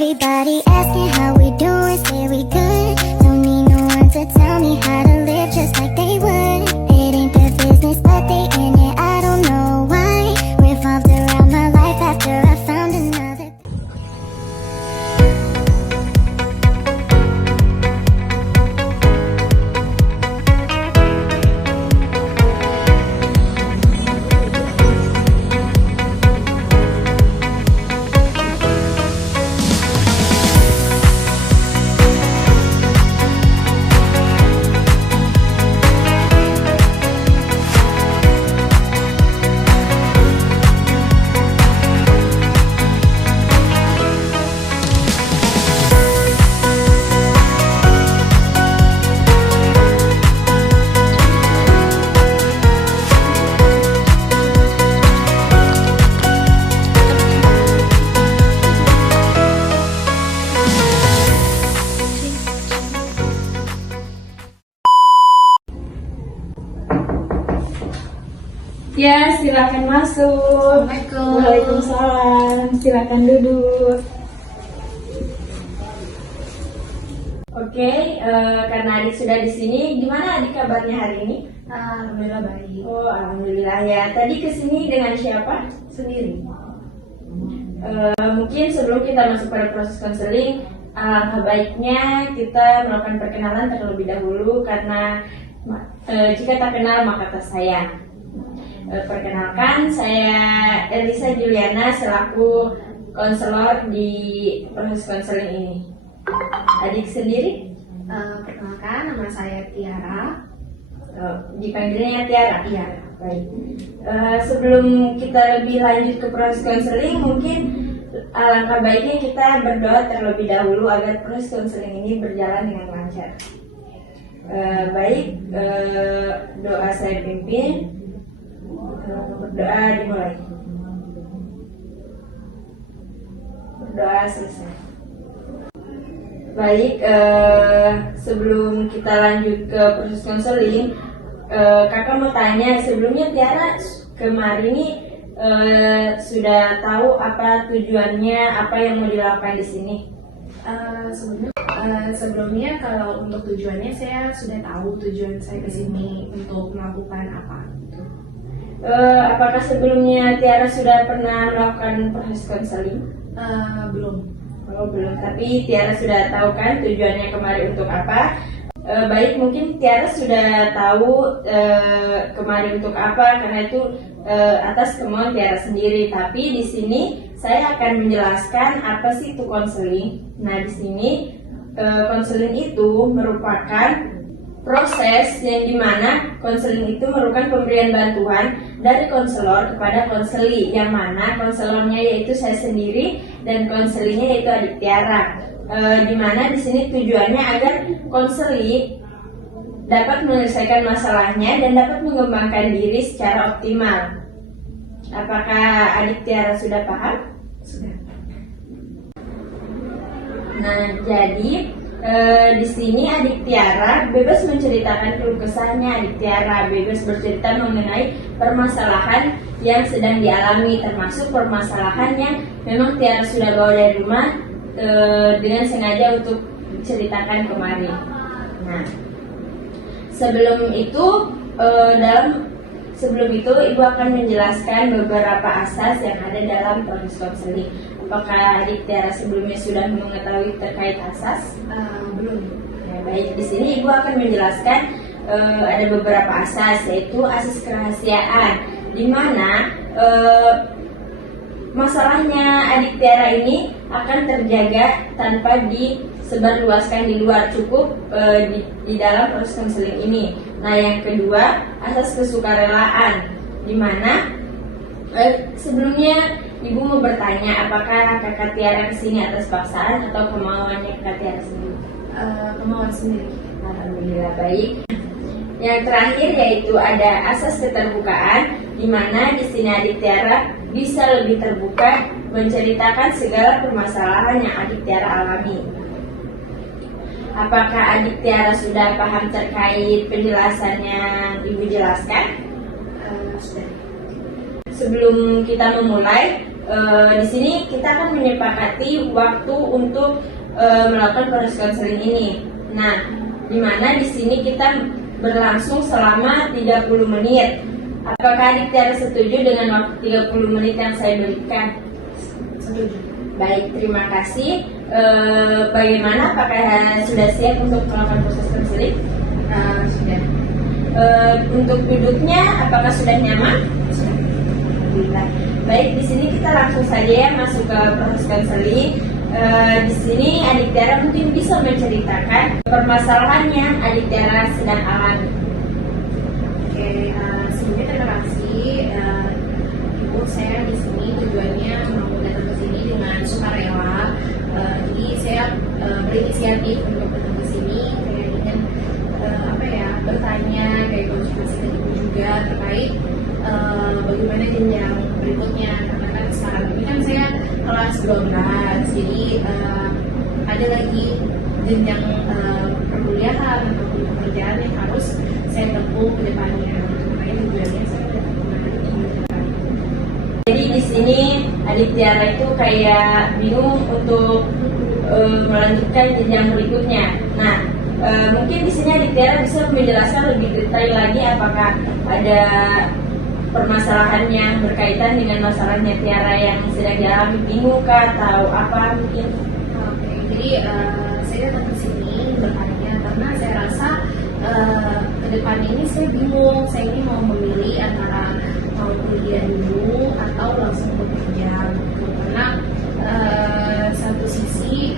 Everybody asking how we doing, say we good. Don't need no one to tell me how to live just like they would. It ain't their business, but they in it, I don't know why. Revolved around my life after I found another. Ya, silakan masuk. Assalamualaikum. Waalaikumsalam. Silakan duduk. Oke, karena adik sudah di sini, gimana adik kabarnya hari ini? Alhamdulillah baik. Oh, alhamdulillah ya. Tadi kesini dengan siapa? Sendiri. Mungkin sebelum kita masuk pada proses konseling, alangkah baiknya kita melakukan perkenalan terlebih dahulu karena jika tak kenal maka tak sayang. Perkenalkan, saya Elisa Juliana selaku konselor di proses konseling ini. Adik sendiri? Perkenalkan, nama saya Tiara. Dipanggilnya Tiara? Iya. Baik. Sebelum kita lebih lanjut ke proses konseling, mungkin alangkah baiknya kita berdoa terlebih dahulu agar proses konseling ini berjalan dengan lancar. Baik, doa saya pimpin. Berdoa dimulai. Berdoa selesai. Baik, sebelum kita lanjut ke proses konseling, kakak mau tanya, sebelumnya Tiara kemarin ini sudah tahu apa tujuannya, apa yang mau dilakukan di sini? Sebelumnya kalau untuk tujuannya saya sudah tahu tujuan saya ke sini untuk melakukan apa. Apakah sebelumnya Tiara sudah pernah melakukan proses konseling? Belum. Oh, belum, tapi Tiara sudah tahu kan tujuannya kemarin untuk apa? Baik, mungkin Tiara sudah tahu kemarin untuk apa, karena itu atas kemauan Tiara sendiri. Tapi di sini saya akan menjelaskan apa sih itu konseling. Nah, di sini konseling itu merupakan proses yang dimana konseling itu merupakan pemberian bantuan dari konselor kepada konseli, yang mana konselornya yaitu saya sendiri dan konselingnya yaitu adik Tiara. Dimana di sini tujuannya agar konseli dapat menyelesaikan masalahnya dan dapat mengembangkan diri secara optimal. Apakah adik Tiara sudah paham? Sudah. Nah, jadi di sini adik Tiara bebas menceritakan keluh kesahnya. Adik Tiara bebas bercerita mengenai permasalahan yang sedang dialami, termasuk permasalahan yang memang Tiara sudah bawa dari rumah dengan sengaja untuk diceritakan kemarin. Nah, sebelum itu Ibu akan menjelaskan beberapa asas yang ada dalam proses konseling. Apakah adik Tiara sebelumnya sudah mengetahui terkait asas? Belum. Ya, baik, di sini Ibu akan menjelaskan ada beberapa asas, yaitu asas kerahasiaan, di mana masalahnya adik Tiara ini akan terjaga tanpa disebarluaskan di luar, cukup di dalam proses konseling ini. Nah, yang kedua, asas kesukarelaan, di mana sebelumnya Ibu mau bertanya, apakah kakak Tiara kesini atas paksaan atau kemauannya kakak Tiara sendiri? Kemauan sendiri. Alhamdulillah, baik. Yang terakhir yaitu ada asas keterbukaan, di mana di sini adik Tiara bisa lebih terbuka menceritakan segala permasalahan yang adik Tiara alami. Apakah adik Tiara sudah paham terkait penjelasan yang Ibu jelaskan? Sudah. Sebelum kita memulai, Di sini kita akan menyepakati waktu untuk melakukan proses konseling ini. Nah, di mana di sini kita berlangsung selama 30 menit. Apakah adik Tiara setuju dengan waktu 30 menit yang saya berikan? Setuju. Baik, terima kasih. Bagaimana? Apakah sudah siap untuk melakukan proses konseling? Sudah. Untuk duduknya, apakah sudah nyaman? Sudah. Alhamdulillah. Baik, di sini kita langsung saja ya masuk ke proses konseling. Di sini adik Tiara mungkin bisa menceritakan permasalahan yang adik Tiara sedang alami. Oke, sebelumnya terima kasih Ibu. Saya di sini tujuannya mau datang ke sini dengan sukarela. Jadi saya berinisiatif untuk datang ke sini kayak dengan bertanya kayak konsultasi dari Ibu juga terkait bagaimana jenjang berikutnya, karena kan sekarang ini kan saya kelas 12, jadi ada lagi jenjang perkuliahan atau pekerjaan yang harus saya tempuh ke depannya. Makanya tujuannya saya udah Jadi di sini adik Tiara itu kayak bingung untuk melanjutkan jenjang berikutnya. Nah, mungkin di sini adik Tiara bisa menjelaskan lebih detail lagi apakah ada permasalahan yang berkaitan dengan masalahnya Tiara yang sedang dialami, bingung kah atau apa mungkin? Oke, jadi saya datang ke sini bertanya karena saya rasa ke depan ini saya bingung, saya ini mau memilih antara mau kuliah dulu atau langsung bekerja gitu. Karena satu sisi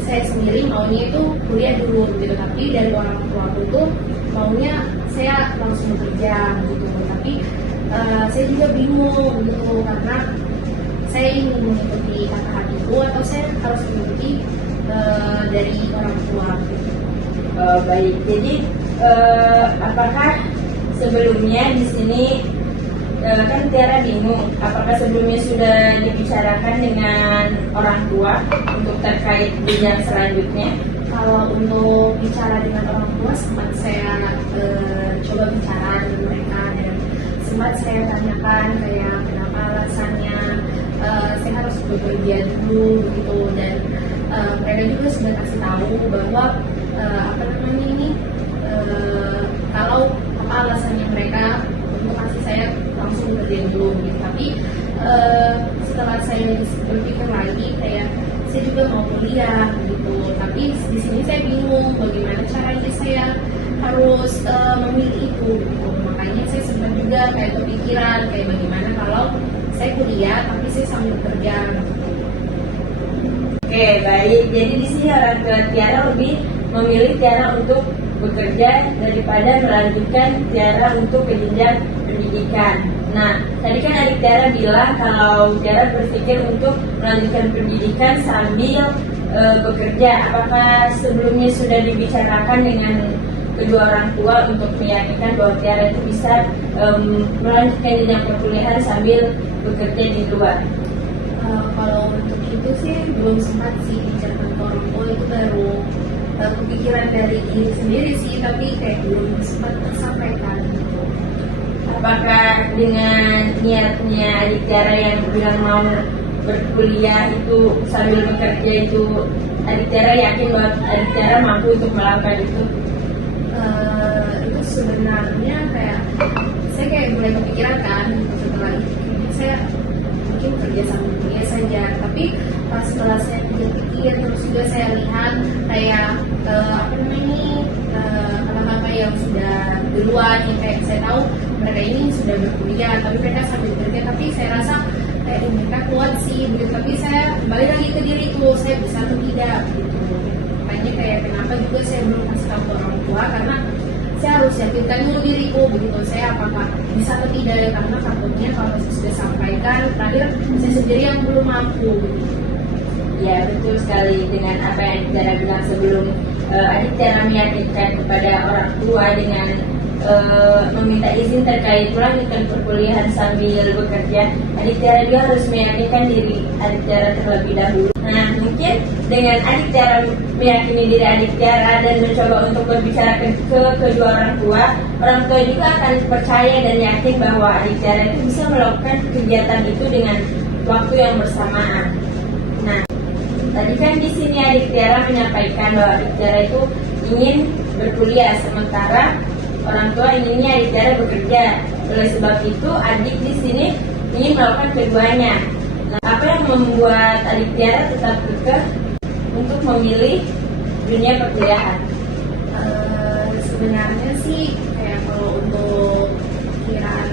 saya sendiri maunya itu kuliah dulu gitu, tapi dari orang tua aku tuh maunya saya langsung bekerja gitu. Tapi saya juga bingung gitu karena saya ingin mengikuti kata hatiku atau saya harus mengikuti dari orang tua gitu. Baik, jadi apakah sebelumnya di sini kan Tiara bingung, apakah sebelumnya sudah dibicarakan dengan orang tua untuk terkait jenjang selanjutnya? Kalau untuk bicara dengan orang tua sempat saya coba bicara dengan mereka dan sempat saya tanyakan kayak kenapa alasannya saya harus bekerja dulu gitu, dan mereka juga sudah kasih tahu bahwa kalau apa alasannya mereka untuk kasih saya langsung bekerja dulu gitu. Tapi setelah saya berpikir lagi kayak saya juga mau kuliah gitu, tapi di sini saya bingung bagaimana caranya saya harus memilih itu gitu. Makanya saya sempat juga kayak kepikiran kayak bagaimana kalau saya kuliah tapi saya sambil kerja gitu. Oke, baik. Jadi di sini orang tua Tiara lebih memilih Tiara untuk bekerja daripada melanjutkan Tiara untuk ke jenjang pendidikan. Nah, tadi kan adik Tiara bilang kalau Tiara berpikir untuk melanjutkan pendidikan sambil bekerja. Apakah sebelumnya sudah dibicarakan dengan kedua orang tua untuk meyakinkan bahwa Tiara itu bisa melanjutkan jenjang perkuliahan sambil bekerja di luar? Kalau untuk itu sih belum sempat sih diceritakan ke orang tua, itu baru kepikiran dari diri sendiri sih, tapi kayak belum sempat tersampaikan gitu. Apakah dengan niatnya adik Tiara yang bilang mau berkuliah itu sambil bekerja itu adik Tiara yakin bahwa adik Tiara mampu untuk melakukan itu? Itu sebenarnya kayak saya kayak mulai kepikiran kan setelah itu saya mungkin kerja sambil kuliah saja, tapi pas setelah saya pikir terus juga saya lihat kayak kakak-kakak yang sudah duluan yang kayak saya tahu mereka ini sudah berkuliah tapi mereka sambil kerja, tapi saya rasa kayak mereka kuat sih gitu. Tapi saya balik lagi ke diriku, saya bisa atau tidak gitu. Makanya kayak kenapa juga saya belum kasih tahu ke orang tua, karena saya harus yakinkan dulu diriku begitu, saya apakah bisa atau tidak, karena takutnya kalau saya sudah sampaikan terakhir saya sendiri yang belum mampu gitu. Ya, betul sekali dengan apa yang Tiara bilang sebelum. Adik Tiara meyakinkan kepada orang tua dengan meminta izin terkait melanjutkan perkuliahan sambil bekerja. Adik Tiara juga harus meyakinkan diri adik Tiara terlebih dahulu. Nah, mungkin dengan adik Tiara meyakini diri adik Tiara dan mencoba untuk berbicara ke kedua orang tua juga akan percaya dan yakin bahwa adik Tiara itu bisa melakukan kegiatan itu dengan waktu yang bersamaan. Nah, tadi kan di sini adik Tiara menyampaikan bahwa adik Tiara itu ingin berkuliah, sementara orang tua inginnya adik Tiara bekerja. Oleh sebab itu, adik di sini ingin melakukan keduanya. Nah, apa yang membuat adik Tiara tetap kekeh untuk memilih dunia perkuliahan? Sebenarnya sih kayak kalau untuk pikiran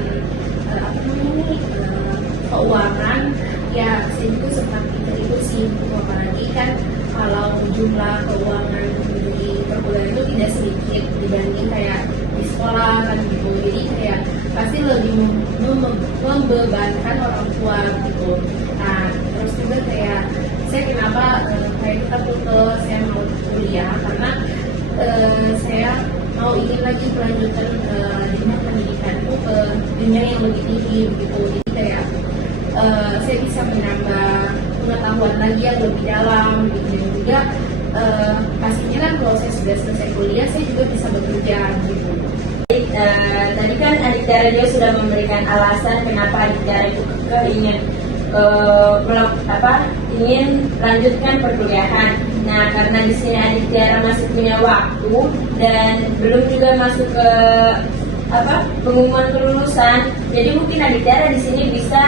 keuangan ya saya itu sempat pikir itu sih, apalagi kan kalau jumlah keuangan di perkuliahan itu tidak sedikit dibanding kayak di sekolah kan gitu, jadi kayak pasti lebih membebankan orang tua gitu. Nah terus juga kayak saya kenapa kayak kita tuh saya mau kuliah karena saya mau ingin lagi melanjutkan dunia pendidikanku ke dunia yang lebih tinggi gitu, jadi kayak saya bisa menambah pengetahuan lagi yang lebih dalam gitu, dan juga pastinya kan kalau saya sudah selesai kuliah saya juga bisa bekerja gitu. Tadi kan adik Tiara juga sudah memberikan alasan kenapa adik Tiara itu kekeh ingin ingin lanjutkan perkuliahan. Nah, karena di sini adik Tiara masih punya waktu dan belum juga masuk ke pengumuman kelulusan, jadi mungkin adik Tiara di sini bisa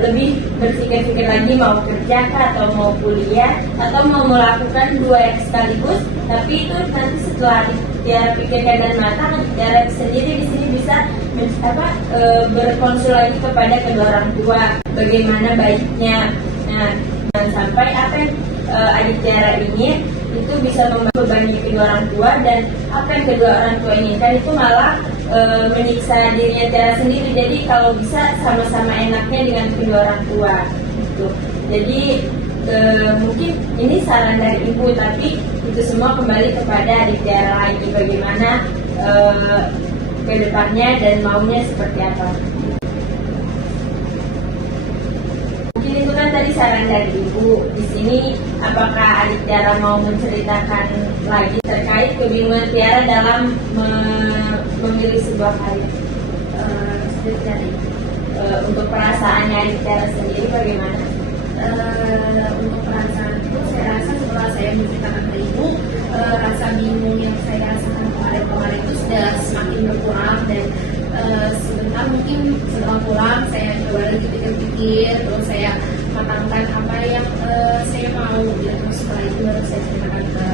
lebih berpikir-pikir lagi mau kerja kah, atau mau kuliah, atau mau melakukan dua sekaligus. Tapi itu nanti setelah adik Tiara pikirkan dan matang, adik Tiara sendiri di sini bisa berkonsul lagi kepada kedua orang tua bagaimana baiknya. Nah, jangan sampai apa yang adik Tiara ingin itu bisa membebani kedua orang tua, dan apa yang kedua orang tua inginkan itu malah menyiksa dirinya Tiara sendiri. Jadi kalau bisa sama-sama enaknya dengan kedua orang tua gitu. Jadi mungkin ini saran dari ibu, tapi itu semua kembali kepada adik Tiara lagi bagaimana ke depannya dan maunya seperti apa. Mungkin itu kan tadi saran dari ibu. Di sini apakah adik Tiara mau menceritakan lagi terkait kebingungan Tiara dalam memilih sebuah karir? Untuk perasaannya adik Tiara sendiri bagaimana? Untuk perasaan itu saya rasa setelah saya menceritakan ke ibu, rasa bingung yang saya rasakan kemarin itu sudah semakin berkurang, dan sebentar mungkin setelah pulang saya coba lagi pikir-pikir, terus saya matangkan apa yang saya mau, dan terus setelah itu baru saya ceritakan ke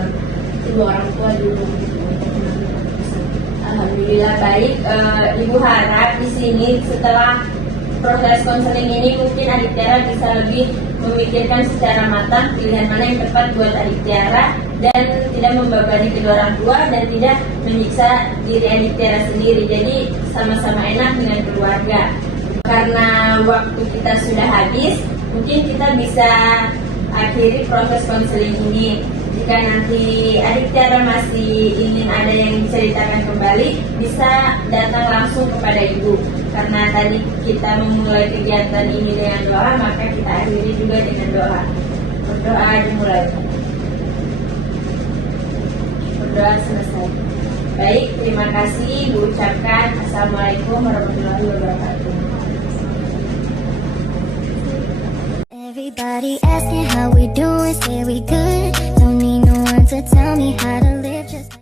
kedua orang tua dulu gitu, untuk mengambil keputusan. Alhamdulillah baik. Ibu harap di sini setelah proses konseling ini mungkin adik Tiara bisa lebih memikirkan secara matang pilihan mana yang tepat buat adik Tiara, dan tidak membebani kedua orang tua dan tidak menyiksa diri adik Tiara sendiri. Jadi sama-sama enak dengan keluarga. Karena waktu kita sudah habis, mungkin kita bisa akhiri proses konseling ini. Jika nanti adik Tiara masih ingin ada yang diceritakan kembali, bisa datang langsung kepada ibu. Karena tadi kita memulai kegiatan ini dengan doa, maka kita akhiri juga dengan doa. Berdoa dimulai. Berdoa selesai. Baik, terima kasih Ibu ucapkan. Assalamualaikum warahmatullahi wabarakatuh. Everybody asking how we doing, say we good. Don't need no one to tell me how to live just